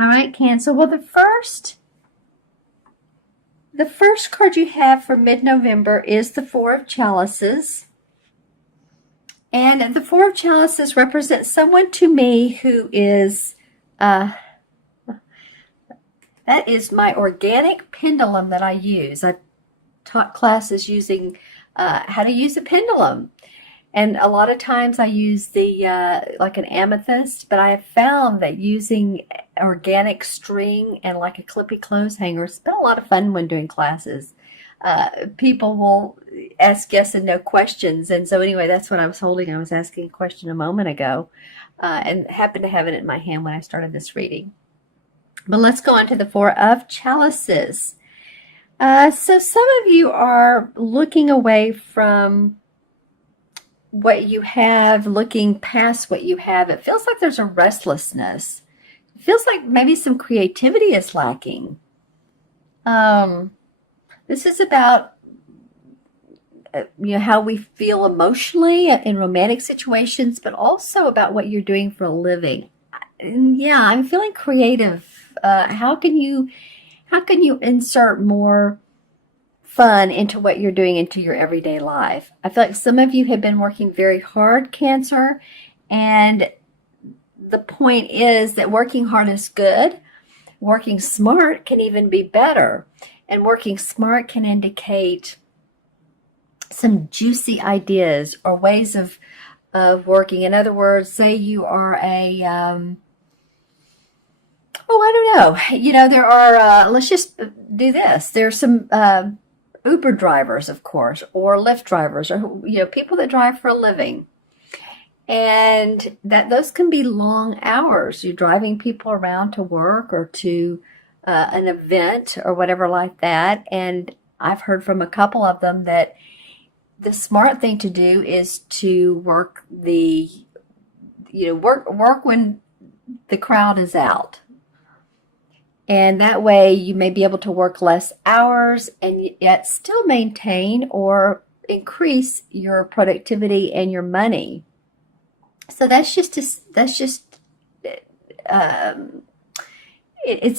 All right, Cancer. Well, the first card you have for mid-November is the Four of Chalices. And the Four of Chalices represents someone to me who is, that is my organic pendulum that I use. I taught classes using how to use a pendulum. And a lot of times I use the like an amethyst, but I have found that using organic string and like a clippy clothes hanger, it's been a lot of fun when doing classes. People will ask yes and no questions. And so anyway, that's what I was holding. I was asking a question a moment ago and happened to have it in my hand when I started this reading. But let's go on to the Four of Chalices. So some of you are looking away from what you have, looking past what you have. It feels like there's a restlessness. It feels like maybe some creativity is lacking. This is about how we feel emotionally in romantic situations, but also about what you're doing for a living. And yeah, I'm feeling creative. How can you insert more fun into what you're doing into your everyday life? I feel like some of you have been working very hard, Cancer, and the point is that working hard is good. Working smart can even be better. And working smart can indicate some juicy ideas or ways of working. In other words, say you are a I don't know. There are, let's just do this. There's some Uber drivers, of course, or Lyft drivers, or people that drive for a living, and that those can be long hours. You're driving people around to work or to an event or whatever like that. And I've heard from a couple of them that the smart thing to do is to work work when the crowd is out. And that way you may be able to work less hours and yet still maintain or increase your productivity and your money. So it's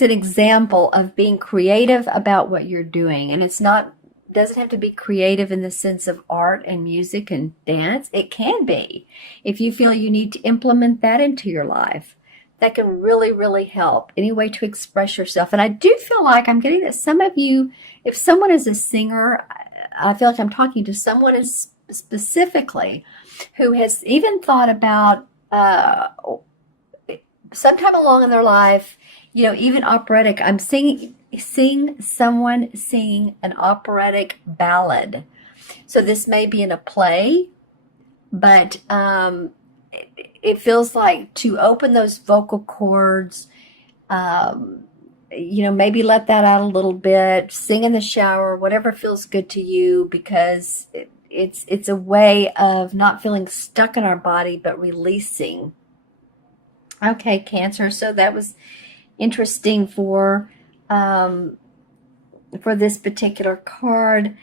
an example of being creative about what you're doing. And doesn't have to be creative in the sense of art and music and dance. It can be. If you feel you need to implement that into your life, that can really, really help. Any way to express yourself. And I do feel like I'm getting that some of you, if someone is a singer, I feel like I'm talking to someone specifically who has even thought about sometime along in their life, even operatic. I'm seeing someone singing an operatic ballad. So this may be in a play, but it feels like to open those vocal cords, maybe let that out a little bit, sing in the shower, whatever feels good to you, because it's a way of not feeling stuck in our body, but releasing. Okay, Cancer. So that was interesting for this particular card.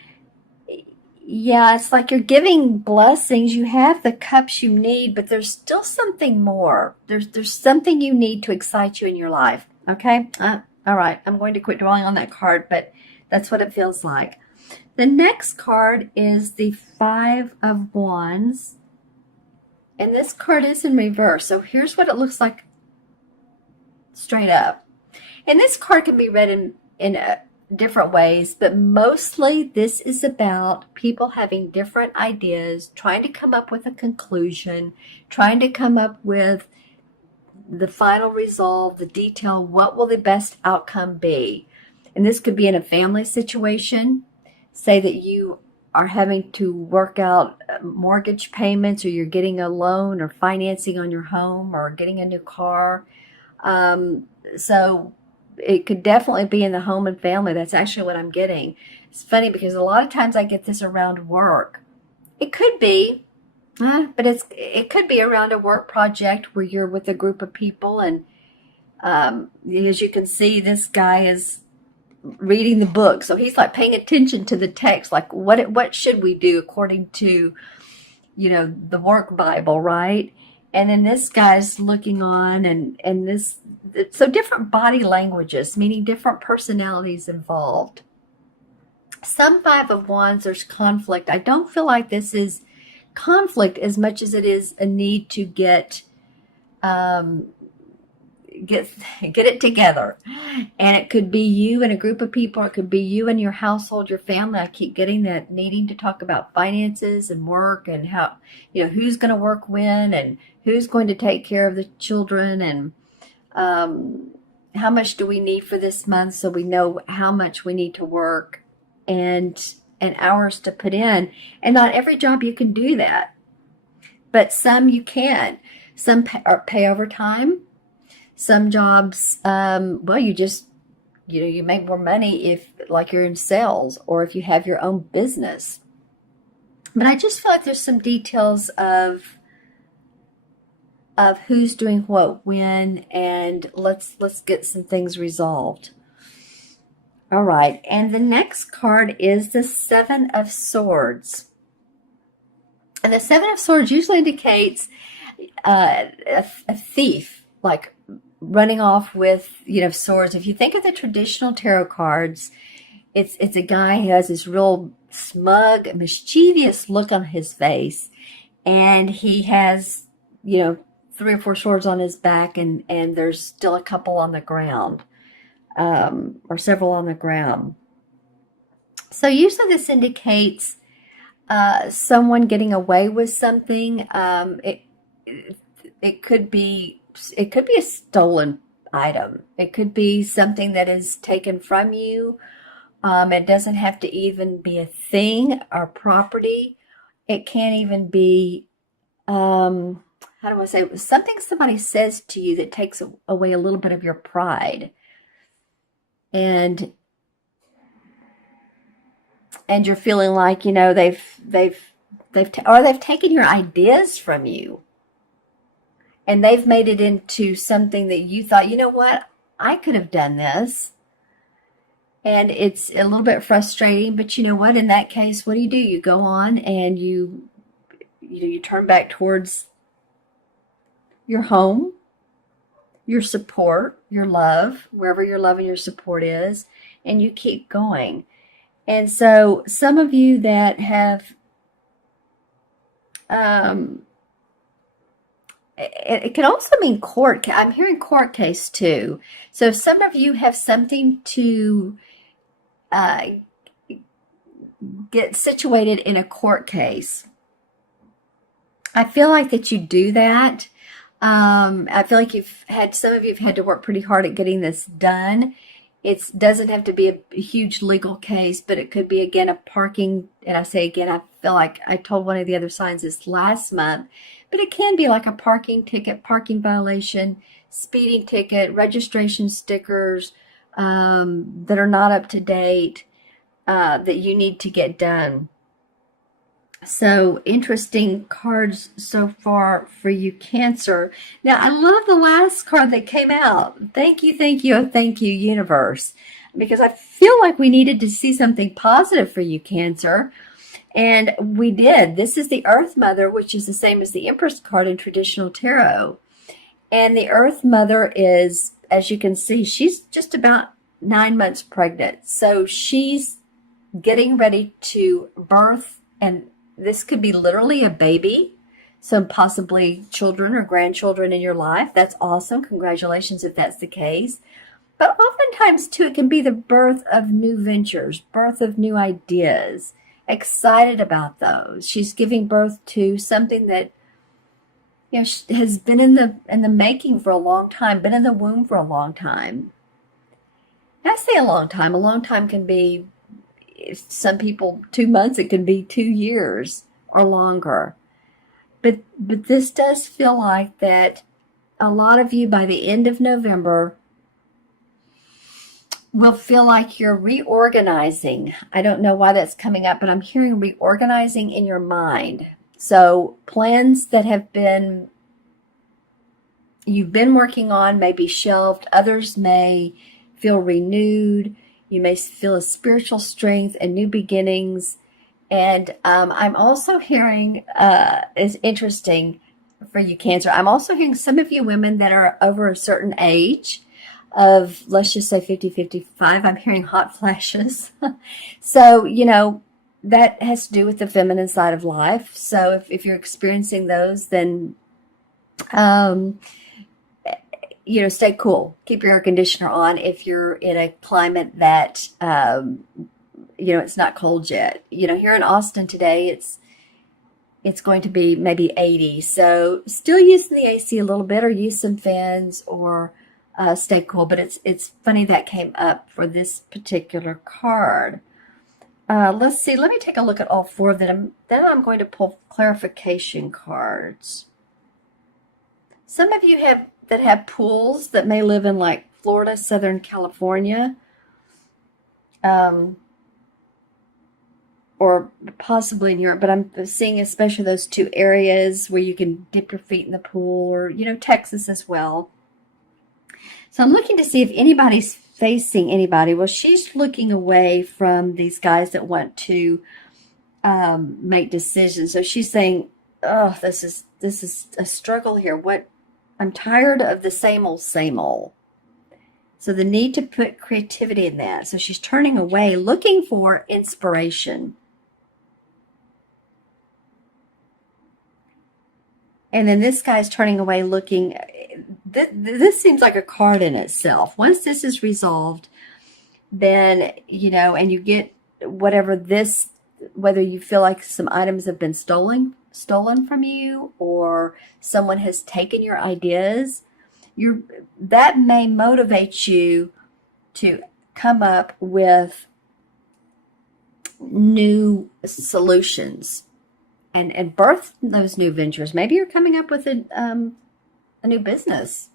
Yeah, it's like you're giving blessings. You have the cups you need, but there's still something more. There's something you need to excite you in your life. Okay? All right. I'm going to quit dwelling on that card, but that's what it feels like. The next card is the Five of Wands. And this card is in reverse. So here's what it looks like straight up. And this card can be read in different ways, but mostly this is about people having different ideas, trying to come up with a conclusion, trying to come up with the final resolve, the detail, what will the best outcome be. And this could be in a family situation. Say that you are having to work out mortgage payments, or you're getting a loan or financing on your home, or getting a new car. So it could definitely be in the home and family. That's actually what I'm getting. It's funny because a lot of times I get this around work. It could be, but it could be around a work project where you're with a group of people, and as you can see, this guy is reading the book, so he's like paying attention to the text, like what should we do according to the work Bible, right? And then this guy's looking on, and this, so different body languages, meaning different personalities involved. Some Five of Wands, there's conflict. I don't feel like this is conflict as much as it is a need to um, get get it together. And it could be you and a group of people, it could be you and your household, your family. I keep getting that needing to talk about finances and work, and how, who's going to work when, and who's going to take care of the children, and how much do we need for this month, so we know how much we need to work, and hours to put in. And not every job you can do that, but some you can. Some pay overtime. Some jobs, well, you make more money if, like, you're in sales, or if you have your own business. But I just feel like there's some details of who's doing what when, and let's get some things resolved. All right, and the next card is the Seven of Swords. And the Seven of Swords usually indicates a thief, like running off with, swords. If you think of the traditional tarot cards, it's a guy who has this real smug, mischievous look on his face, and he has, 3 or 4 swords on his back, and there's still a couple on the ground, or several on the ground. So usually this indicates someone getting away with something. It could be a stolen item. It could be something that is taken from you. It doesn't have to even be a thing or property. It can't even be, how do I say, something somebody says to you that takes away a little bit of your pride. And you're feeling like, they've taken your ideas from you, and they've made it into something that you thought, what, I could have done this. And it's a little bit frustrating, but you know what, in that case, what do? You go on, and you turn back towards your home, your support, your love, wherever your love and your support is, and you keep going. And so some of you that have, it can also mean court. I'm hearing court case too. So some of you have something to get situated in a court case. I feel like that you do that. I feel like some of you have had to work pretty hard at getting this done. It doesn't have to be a huge legal case, but it could be, again, a parking. And I say again, I feel like I told one of the other signs this last month, but it can be like a parking ticket, parking violation, speeding ticket, registration stickers that are not up to date, that you need to get done. So interesting cards so far for you, Cancer. Now, I love the last card that came out. Thank you, universe, because I feel like we needed to see something positive for you, Cancer. And we did. This is the Earth Mother, which is the same as the Empress card in traditional tarot. And the Earth Mother is, as you can see, she's just about 9 months pregnant. So she's getting ready to birth, and this could be literally a baby, so possibly children or grandchildren in your life. That's awesome. Congratulations if that's the case. But oftentimes, too, it can be the birth of new ventures, birth of new ideas. Excited about those. She's giving birth to something that, has been in the making for a long time, been in the womb for a long time. And I say a long time. A long time can be, some people, 2 months, it can be 2 years or longer. But this does feel like that a lot of you by the end of November will feel like you're reorganizing. I don't know why that's coming up, but I'm hearing reorganizing in your mind. So plans that you've been working on may be shelved. Others may feel renewed. You may feel a spiritual strength and new beginnings. And I'm also hearing, is interesting, for you, Cancer. I'm also hearing some of you women that are over a certain age of, let's just say 50, 55. I'm hearing hot flashes. So, that has to do with the feminine side of life. So if you're experiencing those, then, um, stay cool. Keep your air conditioner on if you're in a climate that, it's not cold yet. Here in Austin today, it's going to be maybe 80. So still using the AC a little bit, or use some fans, or stay cool. But it's funny that came up for this particular card. Let's see. Let me take a look at all four of them. Then I'm going to pull clarification cards. Some of you that have pools that may live in like Florida, Southern California, or possibly in Europe, but I'm seeing especially those two areas where you can dip your feet in the pool, or, Texas as well. So I'm looking to see if anybody's facing anybody. Well, she's looking away from these guys that want to make decisions. So she's saying, oh, this is a struggle here. I'm tired of the same old, same old. So the need to put creativity in that. So she's turning away, looking for inspiration. And then this guy's turning away, looking. This seems like a card in itself. Once this is resolved, then, and you get whatever whether you feel like some items have been stolen from you, or someone has taken your ideas, that may motivate you to come up with new solutions and birth those new ventures. Maybe you're coming up with a new business,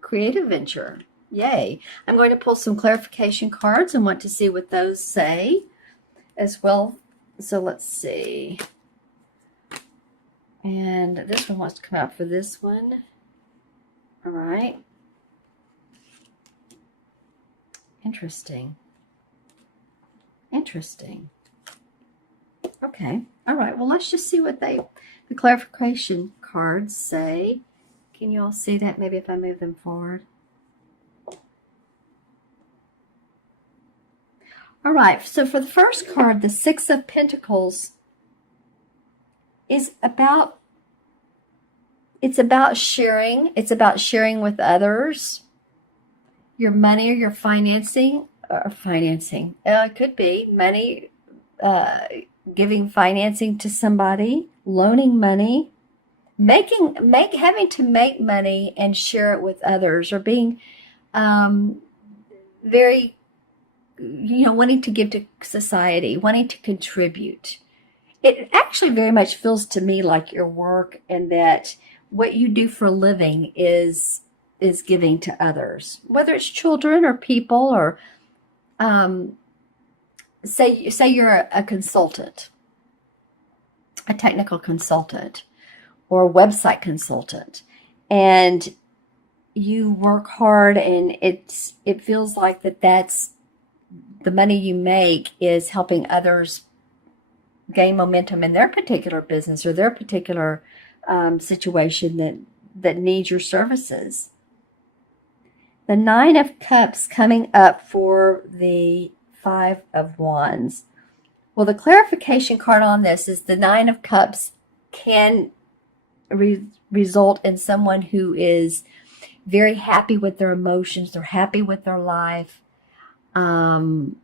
creative venture. Yay. I'm going to pull some clarification cards and want to see what those say as well. So let's see. And this one wants to come out for this one. All right. Interesting. Okay. All right. Well, let's just see what the clarification cards say. Can you all see that? Maybe if I move them forward. All right. So for the first card, the Six of Pentacles is about sharing. It's about sharing with others your money or your financing. It could be money, giving financing to somebody, loaning money, having to make money and share it with others, or being very, wanting to give to society, wanting to contribute. It actually very much feels to me like your work, and that what you do for a living is giving to others, whether it's children or people, or say you're a consultant, a technical consultant, or a website consultant, and you work hard, and it feels like that's the money you make is helping others gain momentum in their particular business or their particular situation that needs your services. The Nine of Cups coming up for the Five of Wands. Well, the clarification card on this is the Nine of Cups can result in someone who is very happy with their emotions. They're happy with their life. They're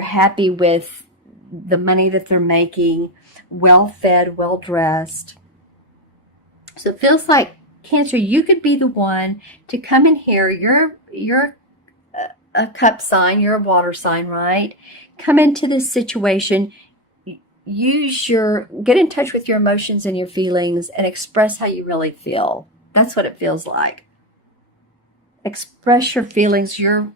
happy with the money that they're making, well-fed, well-dressed. So it feels like, Cancer, you could be the one to come in here. You're a cup sign. You're a water sign, right? Come into this situation. Get in touch with your emotions and your feelings and express how you really feel. That's what it feels like. Express your feelings, your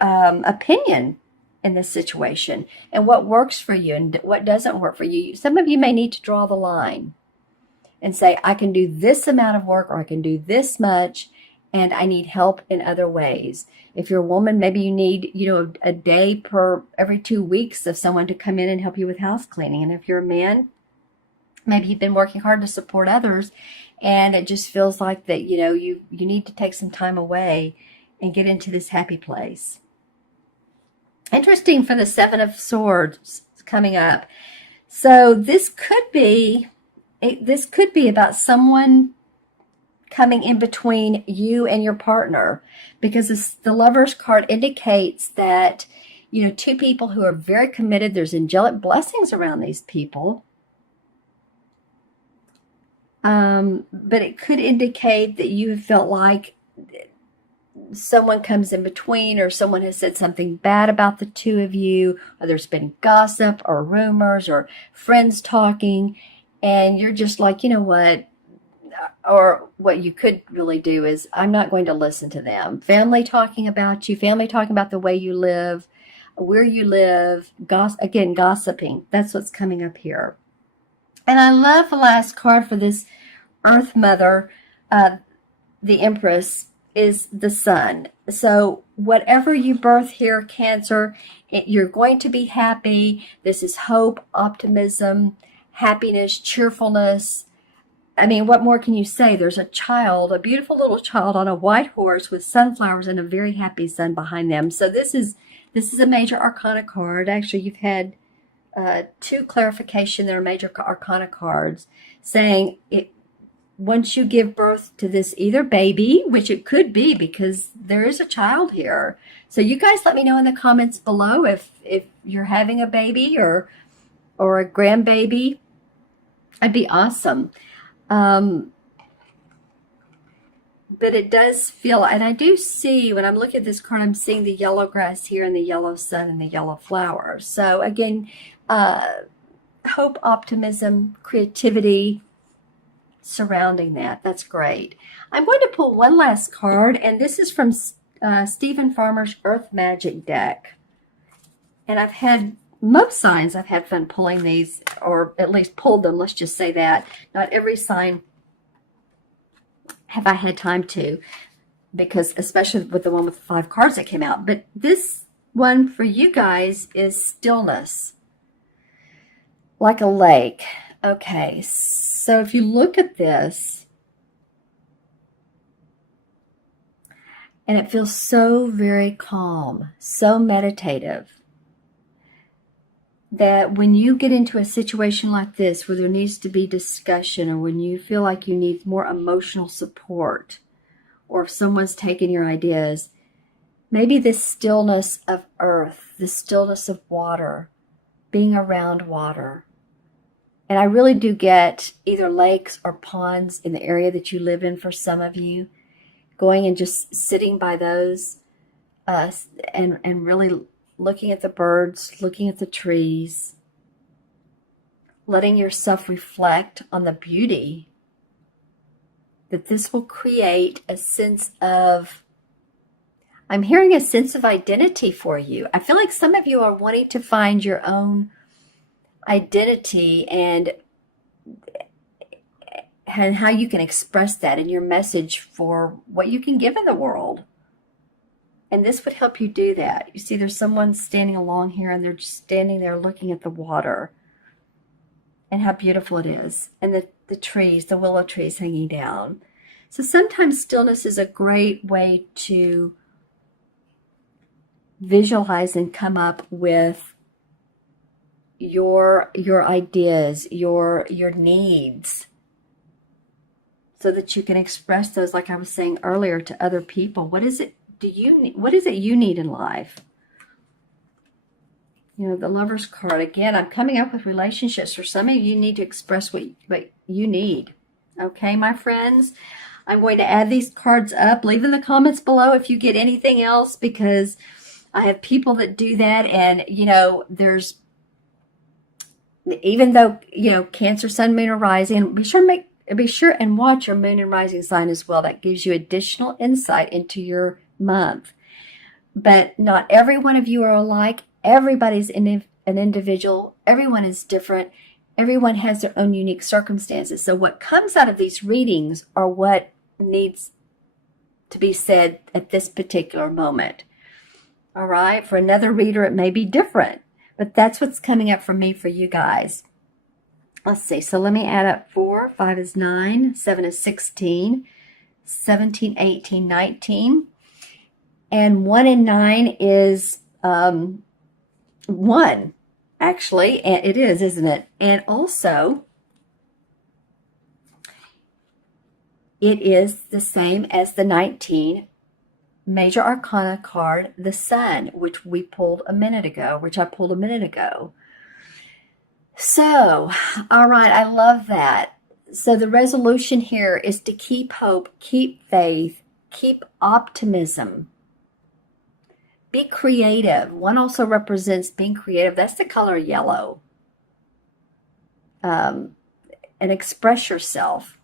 opinion in this situation, and what works for you and what doesn't work for you. Some of you may need to draw the line and say, I can do this amount of work, or I can do this much, and I need help in other ways. If you're a woman, maybe you need, a day every 2 weeks of someone to come in and help you with house cleaning. And if you're a man, Maybe you've been working hard to support others, and it just feels like that, you need to take some time away and get into this happy place. Interesting for the Seven of Swords coming up. So this could be about someone coming in between you and your partner, because the Lover's card indicates that, two people who are very committed, there's angelic blessings around these people. But it could indicate that you have felt like someone comes in between, or someone has said something bad about the two of you, or there's been gossip or rumors or friends talking, and you're just like, you know what? Or what you could really do is, I'm not going to listen to them. Family talking about you, family talking about the way you live, where you live, gossiping. That's what's coming up here. And I love the last card for this Earth Mother, the Empress, is the Sun. So whatever you birth here, Cancer, you're going to be happy. This is hope, optimism, happiness, cheerfulness. I mean, what more can you say? There's a child, a beautiful little child on a white horse with sunflowers and a very happy sun behind them. So this is a major arcana card. Actually, you've had two clarification. There are major arcana cards saying once you give birth to this either baby, which it could be because there is a child here. So you guys let me know in the comments below if you're having a baby or a grandbaby. That'd be awesome. But it does feel, and I do see, when I'm looking at this card, I'm seeing the yellow grass here and the yellow sun and the yellow flowers. So again, hope, optimism, creativity surrounding that. That's great. I'm going to pull one last card, and this is from Stephen Farmer's Earth Magic deck. And I've had most signs, I've had fun pulling these, or at least pulled them, let's just say that. Not every sign have I had time to, because especially with the one with the 5 cards that came out. But this one for you guys is stillness, like a lake. Okay, so if you look at this, and it feels so very calm, so meditative, that when you get into a situation like this where there needs to be discussion, or when you feel like you need more emotional support, or if someone's taking your ideas, maybe this stillness of earth, the stillness of water, being around water. And I really do get either lakes or ponds in the area that you live in for some of you, going and just sitting by those and really looking at the birds, looking at the trees, letting yourself reflect on the beauty, that this will create a sense of, I'm hearing a sense of identity for you. I feel like some of you are wanting to find your own identity and how you can express that in your message for what you can give in the world. And this would help you do that. You see, there's someone standing along here, and they're just standing there looking at the water and how beautiful it is. And the trees, the willow trees hanging down. So sometimes stillness is a great way to visualize and come up with your ideas, your needs, so that you can express those, like I was saying earlier, to other people. What is it what is it you need in life? The Lover's card. Again, I'm coming up with relationships. For some of you, need to express what you need. Okay, my friends? I'm going to add these cards up. Leave in the comments below if you get anything else, because I have people that do that. And, there's, even though, Cancer, Sun, Moon, or Rising, be sure and watch your Moon and Rising sign as well. That gives you additional insight into your month. But not every one of you are alike. Everybody's an individual. Everyone is different. Everyone has their own unique circumstances. So what comes out of these readings are what needs to be said at this particular moment. All right. For another reader, it may be different, but that's what's coming up for me for you guys. Let's see. So let me add up 4. 5 is 9. 7 is 16. 17, 18, 19. And 1 and 9 is 1. Actually, it is, isn't it? And also, it is the same as the 19 Major Arcana card, the Sun, which we pulled a minute ago, which I pulled a minute ago. So, all right, I love that. So the resolution here is to keep hope, keep faith, keep optimism. Be creative. 1 also represents being creative. That's the color yellow. And express yourself.